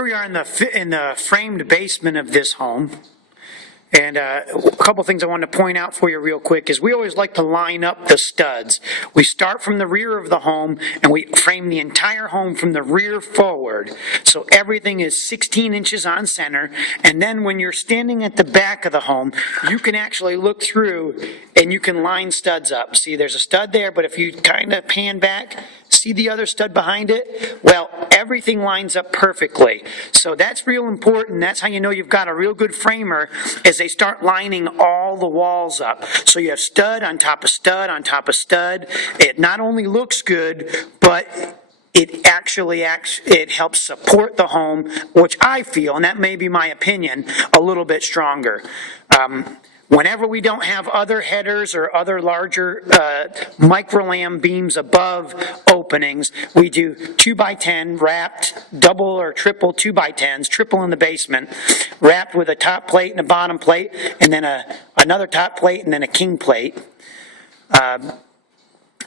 Here we are in the framed basement of this home. And a couple things I wanted to point out for you real quick is we always like to line up the studs. We start from the rear of the home and we frame the entire home from the rear forward. So everything is 16 inches on center. And then when you're standing at the back of the home, you can actually look through and you can line studs up. See, there's a stud there, but if you kind of pan back, see the other stud behind it? Well, everything lines up perfectly. So that's real important. That's how you know you've got a real good framer, is they start lining all the walls up. So you have stud on top of stud on top of stud. It not only looks good, but it actually it helps support the home, which I feel, and that may be my opinion, a little bit stronger. Whenever we don't have other headers or other larger microlam beams above openings, we do 2x10 wrapped double or triple 2x10s, triple in the basement, wrapped with a top plate and a bottom plate, and then another top plate and then a king plate.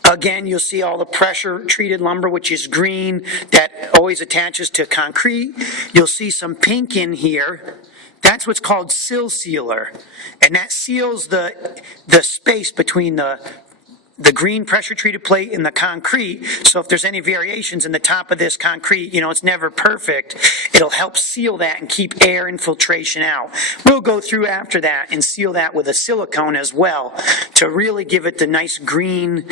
Again, you'll see all the pressure treated lumber, which is green, that always attaches to concrete. You'll see some pink in here. That's what's called sill sealer, and that seals the space between the green pressure treated plate and the concrete. So if there's any variations in the top of this concrete, you know, it's never perfect. It'll help seal that and keep air infiltration out. We'll go through after that and seal that with a silicone as well to really give it the nice green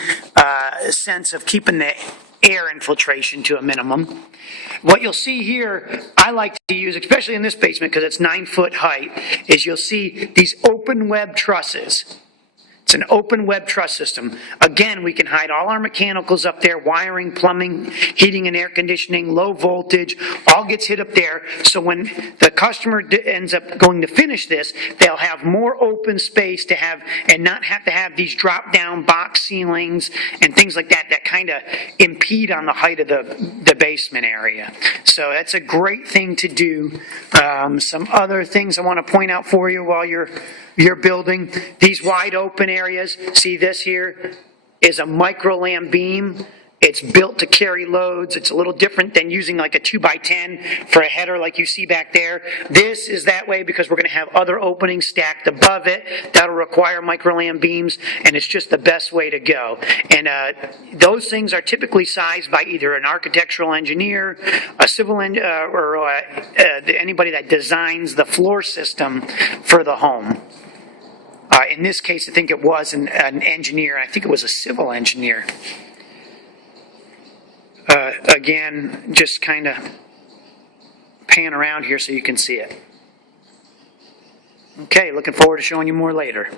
sense of keeping the air infiltration to a minimum. What you'll see here, I like to use, especially in this basement because it's 9 foot height, is you'll see these open web trusses. It's an open web truss system. Again, we can hide all our mechanicals up there, wiring, plumbing, heating and air conditioning, low voltage, all gets hit up there. So when the customer ends up going to finish this, they'll have more open space to have and not have to have these drop down box ceilings and things like that that kind of impede on the height of the basement area. So that's a great thing to do. Some other things I want to point out for you while you're building, these wide open areas. See, this here is a microlam beam. It's built to carry loads. It's a little different than using like a 2x10 for a header like you see back there. This is that way because we're going to have other openings stacked above it. That'll require microlam beams, and it's just the best way to go. And those things are typically sized by either an architectural engineer, a civil engineer, or anybody that designs the floor system for the home. In this case, I think it was an engineer. I think it was a civil engineer. Again, just kind of pan around here so you can see it. Okay, looking forward to showing you more later.